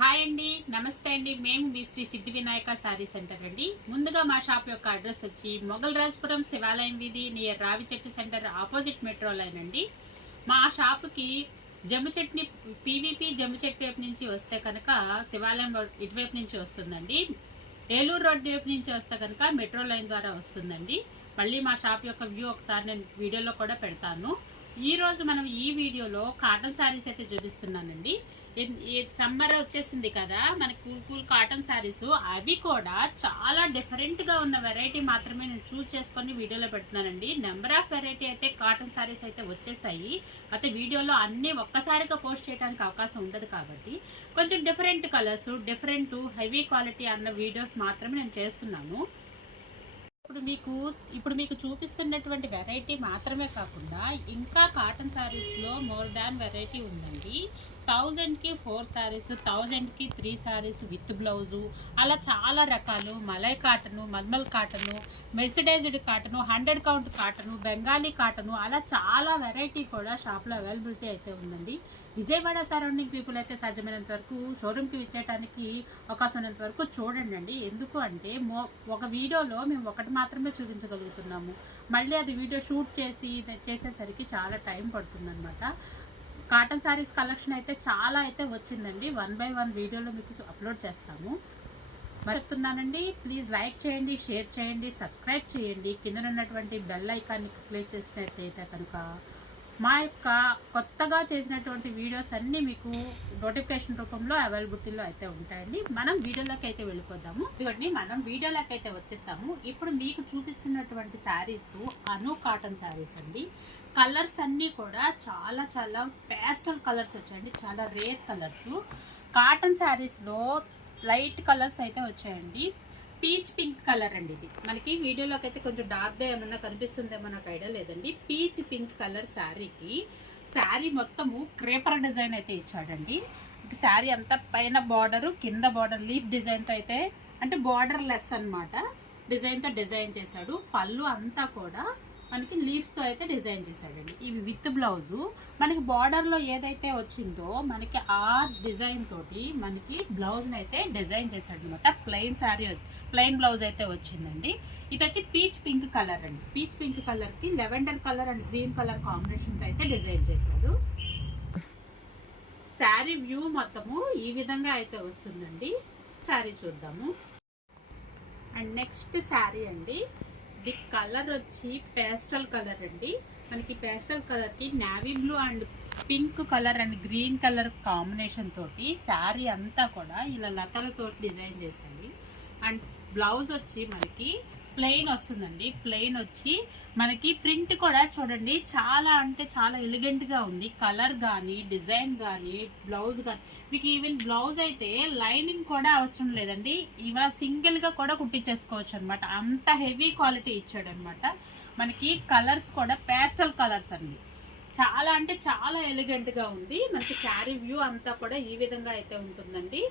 Hi అండి, నమస్తే అండి. మేము మీ శ్రీ సిద్ధి వినాయక శారీ సెంటర్ అండి. ముందుగా మా షాప్ యొక్క అడ్రస్ వచ్చి మొగల్ రాజ్పురం శివాలయం వీధి నియర్ రావి చెట్టు సెంటర్ ఆపోజిట్ మెట్రో లైన్ అండి. మా షాప్కి జమ్ము చట్నీ పీవీపీ జమ్ము చెట్టు వైపు నుంచి వస్తే కనుక శివాలయం ఇటువైపు నుంచి వస్తుందండి. ఏలూరు రోడ్ వైపు నుంచి వస్తే కనుక మెట్రో లైన్ ద్వారా వస్తుందండి. మళ్ళీ మా షాప్ యొక్క వ్యూ ఒకసారి నేను వీడియోలో కూడా పెడతాను. ఈరోజు మనం ఈ వీడియోలో కాటన్ శారీస్ అయితే చూపిస్తున్నానండి. సమ్మర్ వచ్చేసింది కదా, మనకి కూల్ కూల్ కాటన్ శారీస్ అవి కూడా చాలా డిఫరెంట్గా ఉన్న వెరైటీ మాత్రమే నేను చూస్ చేసుకొని వీడియోలో పెడుతున్నానండి. నెంబర్ ఆఫ్ వెరైటీ అయితే కాటన్ శారీస్ అయితే వచ్చేసాయి. అయితే వీడియోలో అన్నీ ఒక్కసారిగా పోస్ట్ చేయడానికి అవకాశం ఉండదు కాబట్టి కొంచెం different colours, different heavy quality అన్న వీడియోస్ మాత్రమే నేను చేస్తున్నాను. ఇప్పుడు మీకు చూపిస్తున్నటువంటి వెరైటీ మాత్రమే కాకుండా ఇంకా కాటన్ శారీస్లో మోర్ దాన్ వెరైటీ ఉందండి. 1000కి 4 శారీస్, 1000కి 3 శారీస్ విత్ బ్లౌజు, అలా చాలా రకాలు. మలై కాటను, మల్మల్ cotton, mercerised cotton, 100 count cotton, Bengali cotton, అలా చాలా వెరైటీ కూడా షాప్లో అవైలబిలిటీ అయితే ఉందండి. విజయవాడ సరౌండింగ్ పీపుల్ అయితే సాధ్యమైనంత వరకు షోరూమ్కి విచ్చేయడానికి అవకాశం ఉన్నంత వరకు చూడండి. ఎందుకు అంటే ఒక వీడియోలో మేము ఒకటి మాత్రమే చూపించగలుగుతున్నాము. మళ్ళీ అది వీడియో షూట్ చేసేసరికి చాలా టైం పడుతుందన్నమాట. కాటన్ శారీస్ కలెక్షన్ అయితే చాలా అయితే వచ్చిందండి. 1 by 1 వీడియోలో మీకు అప్లోడ్ చేస్తాము. చెప్తున్నానండి, ప్లీజ్ లైక్ చేయండి, షేర్ చేయండి, సబ్స్క్రైబ్ చేయండి. కింద ఉన్నటువంటి బెల్ ఐకాన్ని క్లిక్ చేసినట్లయితే కనుక మా యొక్క కొత్తగా చేసినటువంటి వీడియోస్ అన్నీ మీకు నోటిఫికేషన్ రూపంలో అవైలబిలిటీలో అయితే ఉంటాయండి. మనం వీడియోలోకి అయితే వెళ్ళిపోదాము. ఇదిగోండి, మనం వీడియోలోకి అయితే వచ్చేసాము. ఇప్పుడు మీకు చూపిస్తున్నటువంటి శారీస్ అను కాటన్ శారీస్ అండి. కలర్స్ అన్నీ కూడా చాలా చాలా పేస్టల్ కలర్స్ వచ్చాయండి, చాలా రేర్ కలర్స్. కాటన్ శారీస్లో లైట్ కలర్స్ అయితే వచ్చాయండి. పీచ్ పింక్ కలర్ అండి. ఇది మనకి వీడియోలోకి అయితే కొంచెం డార్క్గా ఏమన్నా కనిపిస్తుందేమో నాకు ఐడియా లేదండి. పీచ్ పింక్ కలర్ శారీకి శారీ మొత్తము క్రేపర్ డిజైన్ అయితే ఇచ్చాడండి. శారీ అంతా పైన బార్డరు, కింద బార్డర్ లీఫ్ డిజైన్తో అయితే, అంటే బార్డర్ లెస్ అనమాట, డిజైన్తో డిజైన్ చేశాడు. పళ్ళు అంతా కూడా మనకి లీవ్స్తో అయితే డిజైన్ చేశాడండి. ఇవి విత్ బ్లౌజు మనకి బార్డర్లో ఏదైతే వచ్చిందో మనకి ఆ డిజైన్ తోటి మనకి బ్లౌజ్ని అయితే డిజైన్ చేశాడు అనమాట. ప్లెయిన్ బ్లౌజ్ అయితే వచ్చిందండి. ఇది వచ్చి పీచ్ పింక్ కలర్ అండి. పీచ్ పింక్ కలర్కి lavender colour and green colour కాంబినేషన్తో అయితే డిజైన్ చేశాడు. శారీ వ్యూ మొత్తము ఈ విధంగా అయితే వస్తుందండి. శారీ చూద్దాము. అండ్ నెక్స్ట్ శారీ అండి. ఇది కలర్ వచ్చి పేస్టల్ కలర్ అండి. మనకి పేస్టల్ కలర్కి navy blue and pink colour and green colour combination తోటి శారీ అంతా కూడా ఇలా లతలతో డిజైన్ చేస్తుంది. అండ్ బ్లౌజ్ వచ్చి మనకి ప్లెయిన్ వస్తుందండి. ప్లెయిన్ వచ్చి మనకి ప్రింట్ కూడా చూడండి చాలా అంటే చాలా ఎలిగెంట్గా ఉంది. కలర్ కానీ, డిజైన్ కానీ, బ్లౌజ్ కానీ, మీకు ఈవెన్ బ్లౌజ్ అయితే లైనింగ్ కూడా అవసరం లేదండి. ఇవాళ సింగిల్గా కూడా కుట్టించేసుకోవచ్చు అనమాట. అంత హెవీ క్వాలిటీ ఇచ్చాడు అనమాట. మనకి కలర్స్ కూడా పేస్టల్ కలర్స్ అండి. చాలా అంటే చాలా ఎలిగెంట్గా ఉంది. మనకి శారీ వ్యూ అంతా కూడా ఈ విధంగా అయితే ఉంటుందండి.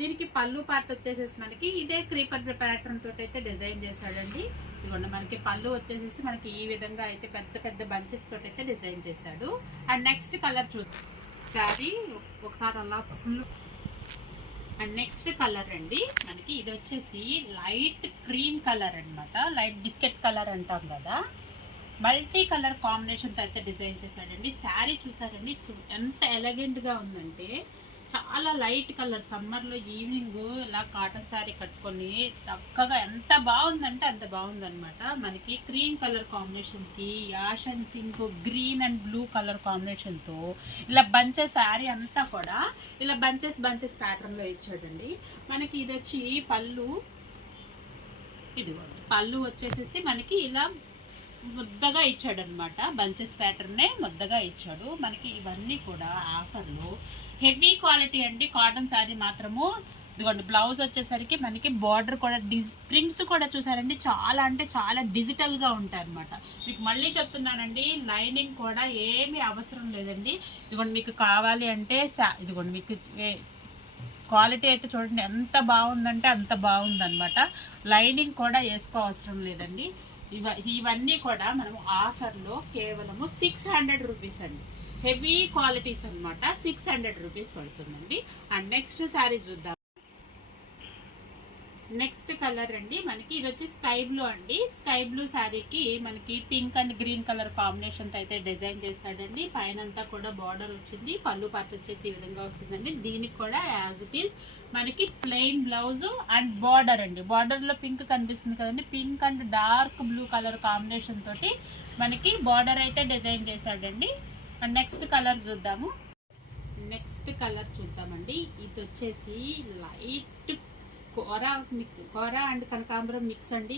దీనికి పళ్ళు పార్ట్ వచ్చేసేసి మనకి ఇదే క్రీపర్ ప్యాటర్న్ తోటి అయితే డిజైన్ చేశాడండి. ఇదిగోండి, మనకి పళ్ళు వచ్చేసేసి మనకి ఈ విధంగా అయితే పెద్ద పెద్ద బంచెస్ తోటి అయితే డిజైన్ చేశాడు. అండ్ నెక్స్ట్ కలర్ చూద్దాం. శారీ ఒకసారి అలా ఫుల్. అండ్ నెక్స్ట్ కలర్ అండి, మనకి ఇది వచ్చేసి లైట్ క్రీమ్ కలర్ అనమాట. లైట్ బిస్కెట్ కలర్ అంటాం కదా, మల్టీ కలర్ కాంబినేషన్తో అయితే డిజైన్ చేశాడండి. శారీ చూసారండి ఎంత ఎలిగెంట్గా ఉందంటే, చాలా లైట్ కలర్. సమ్మర్లో ఈవినింగ్ ఇలా కాటన్ శారీ కట్టుకొని చక్కగా ఎంత బాగుందంటే అంత బాగుందనమాట. మనకి క్రీమ్ కలర్ కాంబినేషన్కి ash and pink, green and blue colour కాంబినేషన్తో ఇలా బంచెస్, శారీ అంతా కూడా ఇలా బంచెస్ ప్యాటర్న్లో ఇచ్చాడండి. మనకి ఇది వచ్చి పళ్ళు. ఇదిగోండి, పళ్ళు వచ్చేసేసి మనకి ఇలా ముద్దగా ఇచ్చాడు అనమాట. బంచెస్ ప్యాటర్నే ముద్దగా ఇచ్చాడు. మనకి ఇవన్నీ కూడా ఆఫర్లో హెవీ క్వాలిటీ అండి. కాటన్ శారీ మాత్రము. ఇదిగోండి, బ్లౌజ్ వచ్చేసరికి మనకి బార్డర్ కూడా ప్రింట్స్ కూడా చూసారండి చాలా అంటే చాలా డిజిటల్గా ఉంటాయి అనమాట. మీకు మళ్ళీ చెప్తున్నానండి, లైనింగ్ కూడా ఏమీ అవసరం లేదండి. ఇదిగోండి, మీకు కావాలి అంటే ఇదిగోండి, మీకు క్వాలిటీ అయితే చూడండి ఎంత బాగుందంటే అంత బాగుందనమాట. లైనింగ్ కూడా వేసుకో అవసరం లేదండి. ఇవన్నీ కూడా మనం ఆఫర్లో కేవలము 600 రూపీస్ అండి. హెవీ క్వాలిటీస్ అనమాట. 600 రూపీస్ పడుతుందండి. అండ్ నెక్స్ట్ శారీ చూద్దాం. నెక్స్ట్ కలర్ అండి మనకి ఇది వచ్చి స్కై బ్లూ అండి. స్కై బ్లూ శారీకి మనకి పింక్ అండ్ గ్రీన్ కలర్ కాంబినేషన్తో అయితే డిజైన్ చేశాడండి. పైన అంతా కూడా బార్డర్ వచ్చింది. పళ్ళు పార్ట్ వచ్చేసి ఈ విధంగా వస్తుందండి. దీనికి కూడా యాజ్ ఇట్ ఈస్ మనకి ప్లెయిన్ బ్లౌజ్ అండ్ బార్డర్ అండి. బార్డర్లో పింక్ కనిపిస్తుంది కదండి. Pink and dark blue colour combination తోటి మనకి బార్డర్ అయితే డిజైన్ చేశాడండి. అండ్ నెక్స్ట్ కలర్ చూద్దాము. నెక్స్ట్ కలర్ చూద్దామండి. ఇది వచ్చేసి లైట్ కోరా అండ్ కనకాంబరం మిక్స్ అండి.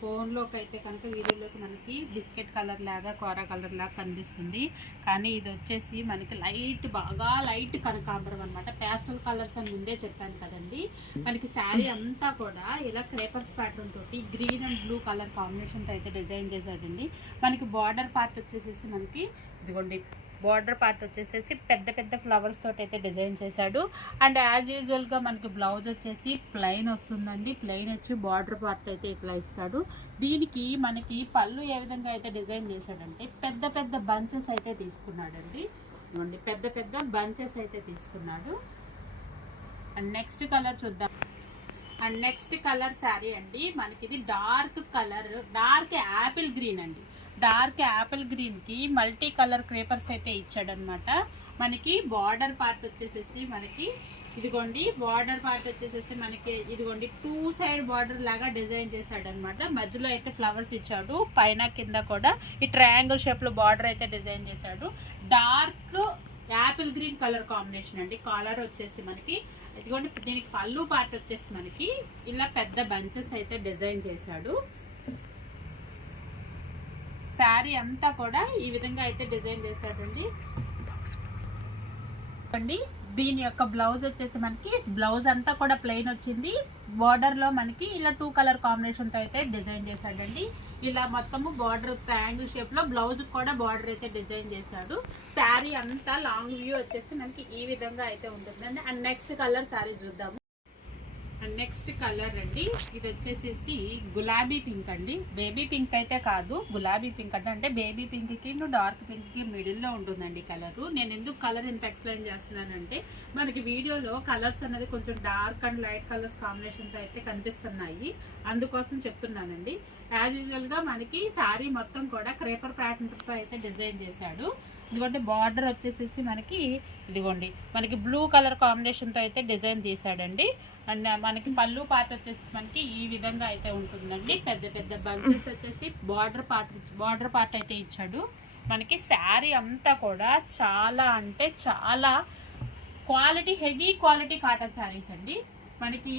ఫోన్లోకి అయితే కనుక వీడియోలోకి మనకి బిస్కెట్ కలర్ లాగా కోరా కలర్ లాగా కనిపిస్తుంది. కానీ ఇది వచ్చేసి మనకి బాగా లైట్ కనకాంబరం అనమాట. పేస్టల్ కలర్స్ అని ముందే చెప్పాను కదండి. మనకి శారీ అంతా కూడా ఇలా క్రేపర్స్ ప్యాటర్న్ తోటి గ్రీన్ అండ్ బ్లూ కలర్ కాంబినేషన్తో అయితే డిజైన్ చేశాడండి. మనకి బార్డర్ పార్ట్ వచ్చేసేసి మనకి ఇదిగోండి బార్డర్ పార్ట్ వచ్చేసేసి పెద్ద పెద్ద ఫ్లవర్స్ తోటి అయితే డిజైన్ చేశాడు. అండ్ యాజ్ యూజువల్గా మనకి బ్లౌజ్ వచ్చేసి ప్లెయిన్ వస్తుందండి. ప్లెయిన్ వచ్చి బార్డర్ పార్ట్ అయితే ఇట్లా ఇస్తాడు. దీనికి మనకి పళ్ళు ఏ విధంగా అయితే డిజైన్ చేశాడంటే పెద్ద పెద్ద బంచెస్ అయితే తీసుకున్నాడండి. పెద్ద పెద్ద బంచెస్ అయితే తీసుకున్నాడు. అండ్ నెక్స్ట్ కలర్ చూద్దాం. అండ్ నెక్స్ట్ కలర్ శారీ అండి మనకి ఇది dark colour, dark Apple green అండి. డార్క్ యాపిల్ గ్రీన్ కి మల్టీ కలర్ క్రేపర్స్ అయితే ఇచ్చాడనమాట. మనకి బార్డర్ పార్ట్ వచ్చేసేసి మనకి ఇదిగోండి బార్డర్ పార్ట్ వచ్చేసేసి మనకి ఇదిగోండి 2 సైడ్ బార్డర్ లాగా డిజైన్ చేశాడనమాట. మధ్యలో అయితే ఫ్లవర్స్ ఇచ్చాడు. పైన కింద కూడా ఈ ట్రయాంగిల్ షేప్ లో బార్డర్ అయితే డిజైన్ చేశాడు. Dark Apple green colour combination అండి. కలర్ వచ్చేసి మనకి ఇదిగోండి దీనికి పళ్ళు పార్ట్ వచ్చేసి మనకి ఇలా పెద్ద బంచెస్ అయితే డిజైన్ చేశాడు. శారీ అంతా కూడా ఈ విధంగా అయితే డిజైన్ చేశాడండి. దీని యొక్క బ్లౌజ్ వచ్చేసి మనకి బ్లౌజ్ అంతా కూడా ప్లెయిన్ వచ్చింది. బార్డర్ లో మనకి ఇలా 2 కలర్ కాంబినేషన్ తో అయితే డిజైన్ చేశాడండి. ఇలా మొత్తము బార్డర్ ట్రయాంగిల్ షేప్ లో బ్లౌజ్ కూడా బార్డర్ అయితే డిజైన్ చేశాడు. శారీ అంతా లాంగ్ వ్యూ వచ్చేసి మనకి ఈ విధంగా అయితే ఉంటుందండి. అండ్ నెక్స్ట్ కలర్ శారీ చూద్దాము. అండ్ నెక్స్ట్ కలర్ అండి ఇది వచ్చేసేసి గులాబీ పింక్ అండి. బేబీ పింక్ అయితే కాదు, గులాబీ పింక్ అంటే బేబీ పింక్ కి డార్క్ పింక్ కి మిడిల్ లో ఉంటుందండి కలర్. నేను ఎందుకు కలర్ ఇంత ఎక్స్ప్లెయిన్ చేస్తున్నానంటే మనకి వీడియోలో కలర్స్ అనేది కొంచెం dark and light colours combination తో అయితే కనిపిస్తున్నాయి, అందుకోసం చెప్తున్నానండి. యాజ్ యూజువల్ గా మనకి శారీ మొత్తం కూడా క్రేపర్ ప్యాటర్న్ తో అయితే డిజైన్ చేశాడు. ఇదిగోండి బార్డర్ వచ్చేసేసి మనకి ఇదిగోండి మనకి బ్లూ కలర్ కాంబినేషన్ తో అయితే డిజైన్ తీసాడండి. అండ్ మనకి పళ్ళు పార్ట్ వచ్చేసి మనకి ఈ విధంగా అయితే ఉంటుందండి. పెద్ద పెద్ద బంచెస్ వచ్చేసి బార్డర్ పార్ట్ అయితే ఇచ్చాడు. మనకి శారీ అంతా కూడా చాలా అంటే చాలా quality, heavy quality cotton saris అండి. మనకి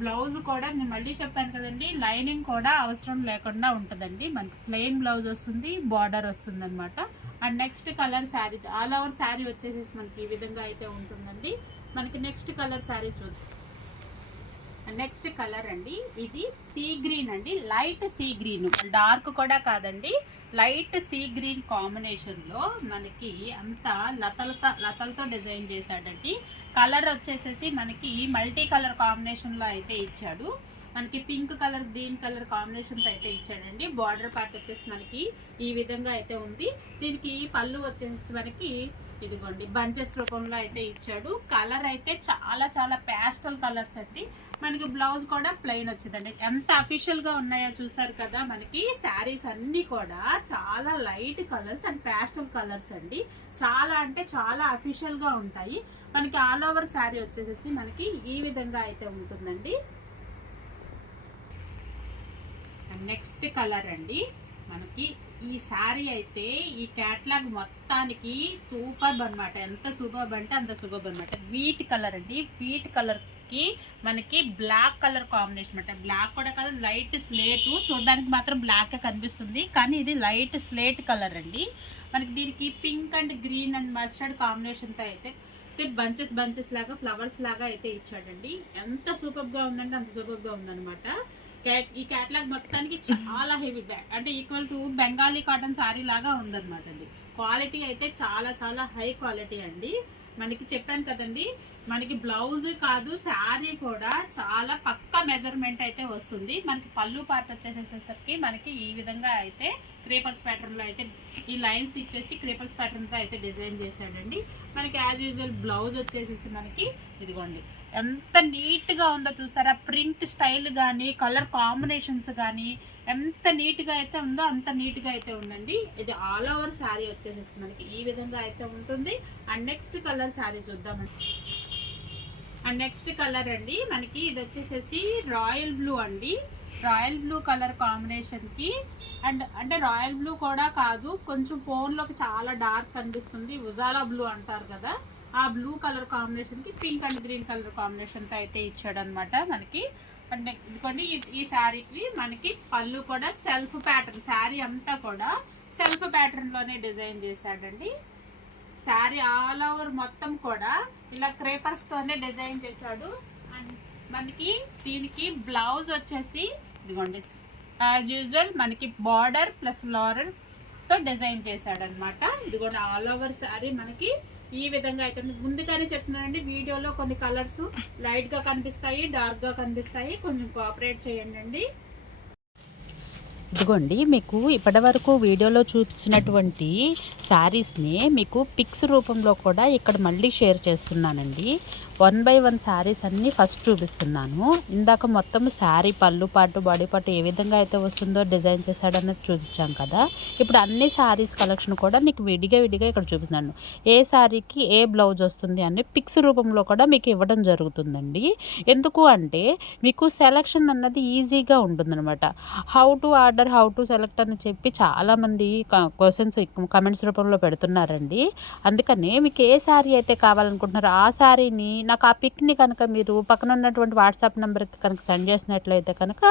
బ్లౌజ్ కూడా నేను మళ్ళీ చెప్పాను కదండి, లైనింగ్ కూడా అవసరం లేకుండా ఉంటుందండి. మనకి ప్లెయిన్ బ్లౌజ్ వస్తుంది, బార్డర్ వస్తుంది అనమాట. And next colour sari all over sari వచ్చేసి మనకి ఈ విధంగా అయితే ఉంటుందండి. మనకి నెక్స్ట్ కలర్ శారీ చూద్దాం. నెక్స్ట్ కలర్ అండి ఇది సీ గ్రీన్ అండి. లైట్ సీ గ్రీన్, డార్క్ కూడా కాదండి, లైట్ సీ గ్రీన్ కాంబినేషన్ లో మనకి అంతా లతలతో డిజైన్ చేశాడండి. కలర్ వచ్చేసేసి మనకి మల్టీ కలర్ కాంబినేషన్ లో అయితే ఇచ్చాడు. మనకి pink colour, green colour combination తో అయితే ఇచ్చాడండి. బార్డర్ పార్ట్ వచ్చేసి మనకి ఈ విధంగా అయితే ఉంది. దీనికి పళ్ళు వచ్చేసి మనకి ఇదిగోండి బంచెస్ రూపంలో అయితే ఇచ్చాడు. కలర్ అయితే చాలా చాలా ప్యాస్టల్ కలర్స్ అండి. మనకి బ్లౌజ్ కూడా ప్లెయిన్ వచ్చిందండి. ఎంత అఫీషియల్ గా ఉన్నాయో చూసారు కదా. మనకి శారీస్ అన్ని కూడా చాలా light colours and pastel colours అండి. చాలా అంటే చాలా అఫీషియల్ గా ఉంటాయి. మనకి ఆల్ ఓవర్ శారీ వచ్చేసి మనకి ఈ విధంగా అయితే ఉంటుందండి. నెక్స్ట్ కలర్ అండి మనకి ఈ శారీ అయితే ఈ క్యాట్లాగ్ మొత్తానికి సూపర్బ్ అనమాట. ఎంత సూపర్బ్ అంటే అంత సూపర్బ్ అనమాట. వీట్ కలర్ అండి. వీట్ కలర్ కి మనకి బ్లాక్ కలర్ కాంబినేషన్ అనమాట. బ్లాక్ కూడా కాదు, లైట్ స్లేట్. చూడడానికి మాత్రం బ్లాక్ కనిపిస్తుంది కానీ ఇది లైట్ స్లేట్ కలర్ అండి. మనకి దీనికి pink and green and mustard combination తో అయితే బంచెస్ లాగా ఫ్లవర్స్ లాగా అయితే ఇచ్చాడండి. ఎంత సూపర్బ్ గా ఉందంటే అంత సూపర్బ్ గా ఉందన్నమాట. ఈ క్యాటలాగ్ మొత్తానికి చాలా హెవీ బ్యాగ్ అంటే equal to Bengali cotton sari లాగా ఉందన్నమాట అండి. క్వాలిటీ అయితే చాలా చాలా హై క్వాలిటీ అండి. మనకి చెప్పాను కదండి, మనకి బ్లౌజ్ కాదు శారీ కూడా చాలా పక్కా మెజర్మెంట్ అయితే వస్తుంది. మనకి పళ్ళు పార్ట్ వచ్చేసేసరికి మనకి ఈ విధంగా అయితే క్రేపర్స్ ప్యాటర్న్లో అయితే ఈ లైన్స్ ఇచ్చేసి క్రేపర్స్ ప్యాటర్న్తో అయితే డిజైన్ చేశాడండి. మనకి యాజ్ యూజువల్ బ్లౌజ్ వచ్చేసేసి మనకి ఇదిగోండి ఎంత నీట్గా ఉందో చూసారా. ప్రింట్ స్టైల్ కానీ కలర్ కాంబినేషన్స్ కానీ ఎంత నీట్గా అయితే ఉందో అంత నీట్గా అయితే ఉందండి. ఇది ఆల్ ఓవర్ శారీ వచ్చేసేసి మనకి ఈ విధంగా అయితే ఉంటుంది. అండ్ నెక్స్ట్ కలర్ శారీ చూద్దామండి. అండ్ నెక్స్ట్ కలర్ అండి మనకి ఇది వచ్చేసేసి రాయల్ బ్లూ అండి. రాయల్ బ్లూ కలర్ కాంబినేషన్కి అంటే రాయల్ బ్లూ కూడా కాదు, కొంచెం ఫోన్లోకి చాలా డార్క్ కనిపిస్తుంది, ఉజాలా బ్లూ అంటారు కదా, ఆ బ్లూ కలర్ కాంబినేషన్కి పింక్ అండ్ గ్రీన్ కలర్ కాంబినేషన్తో అయితే ఇచ్చాడు అనమాట మనకి. అండ్ ఇదిగోండి ఈ శారీకి మనకి పళ్ళు కూడా సెల్ఫ్ ప్యాటర్న్, శారీ అంతా కూడా సెల్ఫ్ ప్యాటర్న్లోనే డిజైన్ చేశాడండి. శారీ ఆల్ ఓవర్ మొత్తం కూడా ఇలా క్రేపర్స్తోనే డిజైన్ చేశాడు. అండ్ మనకి దీనికి బ్లౌజ్ వచ్చేసి ఇదిగోండి యాజ్ యూజువల్ మనకి బార్డర్ ప్లస్ ఫ్లోరల్తో డిజైన్ చేశాడనమాట. ఇదిగోండి ఆల్ ఓవర్ శారీ మనకి ఈ విధంగా అయితే ముందుగానే చెప్తున్నానండి, వీడియోలో కొన్ని కలర్స్ లైట్గా కనిపిస్తాయి, డార్క్గా కనిపిస్తాయి, కొంచెం కోఆపరేట్ చేయండి అండి. ఇదిగోండి మీకు ఇప్పటివరకు వీడియోలో చూపించినటువంటి శారీస్ని మీకు పిక్స్ రూపంలో కూడా ఇక్కడ మళ్ళీ షేర్ చేస్తున్నానండి. 1 by 1 శారీస్ అన్నీ ఫస్ట్ చూపిస్తున్నాను. ఇందాక మొత్తం శారీ పళ్ళు పాటు బాడీ పాటు ఏ విధంగా అయితే వస్తుందో డిజైన్ చేశాడనేది చూపించాం కదా. ఇప్పుడు అన్ని శారీస్ కలెక్షన్ కూడా నీకు విడిగా ఇక్కడ చూపిస్తున్నాను. ఏ శారీకి ఏ బ్లౌజ్ వస్తుంది అని పిక్స్ రూపంలో కూడా మీకు ఇవ్వడం జరుగుతుందండి. ఎందుకు అంటే మీకు సెలెక్షన్ అన్నది ఈజీగా ఉంటుందన్నమాట. How to order, how to select అని చెప్పి చాలామంది క్వశ్చన్స్ కమెంట్స్ రూపంలో పెడుతున్నారండి. అందుకని మీకు ఏ శారీ అయితే కావాలనుకుంటున్నారో ఆ శారీని నాకు ఆ పిక్ని కనుక మీరు పక్కన ఉన్నటువంటి వాట్సాప్ నెంబర్కి కనుక సెండ్ చేసినట్లయితే కనుక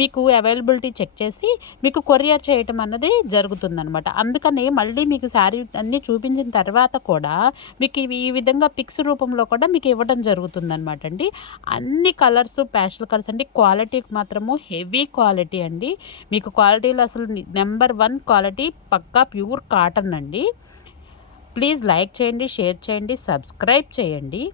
మీకు అవైలబిలిటీ చెక్ చేసి మీకు కొరియర్ చేయటం అన్నది జరుగుతుందనమాట. అందుకని మళ్ళీ మీకు శారీ అన్నీ చూపించిన తర్వాత కూడా మీకు ఈ విధంగా పిక్స్ రూపంలో కూడా మీకు ఇవ్వడం జరుగుతుందనమాట అండి. అన్ని కలర్స్ ప్యాస్టల్ కలర్స్ అండి. క్వాలిటీకి మాత్రము హెవీ క్వాలిటీ అండి. మీకు క్వాలిటీలో అసలు నెంబర్ 1 క్వాలిటీ పక్కా ప్యూర్ కాటన్ అండి. ప్లీజ్ లైక్ చేయండి, షేర్ చేయండి, సబ్స్క్రైబ్ చేయండి.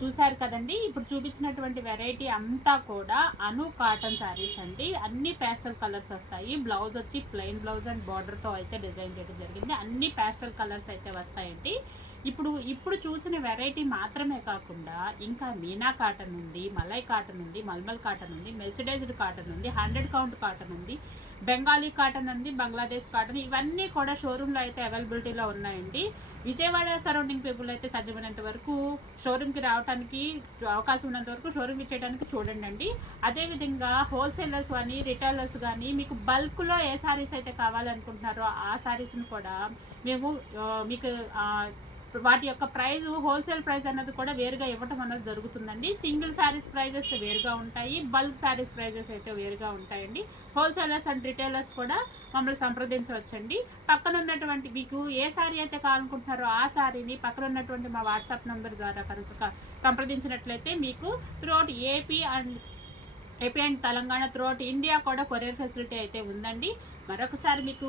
చూసారు కదండి, ఇప్పుడు చూపించినటువంటి వెరైటీ అంతా కూడా అను కాటన్ శారీస్ అండి. అన్ని పేస్టల్ కలర్స్ వస్తాయి. బ్లౌజ్ వచ్చి ప్లెయిన్ బ్లౌజ్ అండ్ బార్డర్తో అయితే డిజైన్ చేయడం జరిగింది. అన్ని పేస్టల్ కలర్స్ అయితే వస్తాయండి. ఇప్పుడు చూసిన వెరైటీ మాత్రమే కాకుండా ఇంకా మీనా కాటన్ ఉంది, మలై కాటన్ ఉంది, మల్మల్ కాటన్ ఉంది, మెర్సిడైజ్డ్ కాటన్ ఉంది, 100 కౌంట్ కాటన్ ఉంది, బెంగాలీ కాటన్ ఉంది, బంగ్లాదేశ్ కాటన్, ఇవన్నీ కూడా షోరూంలో అయితే అవైలబిలిటీలో ఉన్నాయండి. విజయవాడ సరౌండింగ్ పీపుల్ అయితే సాధ్యమైనంత వరకు షోరూమ్కి రావడానికి అవకాశం ఉన్నంత వరకు షోరూమ్ ఇచ్చేయడానికి చూడండి అండి. అదేవిధంగా హోల్సేలర్స్ కానీ రిటైలర్స్ కానీ మీకు బల్క్లో ఏ శారీస్ అయితే కావాలనుకుంటున్నారో ఆ శారీస్ని కూడా మేము మీకు వాటి యొక్క ప్రైస్ హోల్సేల్ ప్రైస్ అన్నది కూడా వేరుగా ఇవ్వటం అన్నది జరుగుతుందండి. సింగిల్ శారీస్ ప్రైజెస్ వేరుగా ఉంటాయి, బల్క్ శారీస్ ప్రైజెస్ అయితే వేరుగా ఉంటాయండి. హోల్సేలర్స్ అండ్ రిటైలర్స్ కూడా మమ్మల్ని సంప్రదించవచ్చండి. పక్కన ఉన్నటువంటి మీకు ఏ శారీ అయితే కావాలనుకుంటున్నారో ఆ శారీని పక్కన ఉన్నటువంటి మా వాట్సాప్ నెంబర్ ద్వారా కనుక సంప్రదించినట్లయితే మీకు throughout AP and Telangana, throughout India కూడా కొరియర్ ఫెసిలిటీ అయితే ఉందండి. మరొకసారి మీకు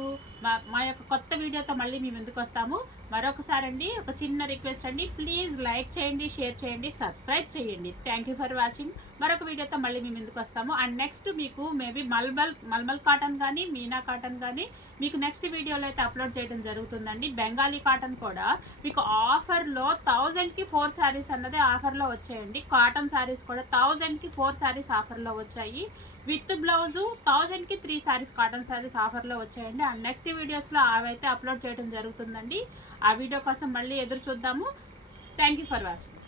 మా యొక్క కొత్త వీడియోతో మళ్ళీ మేము ఎందుకు వస్తాము. మరొకసారి అండి ఒక చిన్న రిక్వెస్ట్ అండి, ప్లీజ్ లైక్ చేయండి, షేర్ చేయండి, సబ్స్క్రైబ్ చేయండి. Thank you for watching. మరొక వీడియోతో మళ్ళీ మేము ఎందుకు వస్తాము. అండ్ నెక్స్ట్ మీకు మేబీ మల్మల్ కాటన్ కానీ మీనా కాటన్ కానీ మీకు నెక్స్ట్ వీడియోలో అయితే అప్లోడ్ చేయడం జరుగుతుందండి. బెంగాలీ కాటన్ కూడా మీకు ఆఫర్లో 1000కి 4 శారీస్ అన్నది ఆఫర్లో వచ్చాయండి. కాటన్ శారీస్ కూడా 1000కి 4 శారీస్ ఆఫర్లో వచ్చాయి. విత్ బ్లౌజు 1000కి 3 శారీస్ కాటన్ శారీస్ ఆఫర్లో వచ్చాయండి. అండ్ నెక్స్ట్ వీడియోస్లో అవైతే అప్లోడ్ చేయడం జరుగుతుందండి. ఆ వీడియో కోసం మళ్ళీ ఎదురు చూద్దాము. Thank you for watching.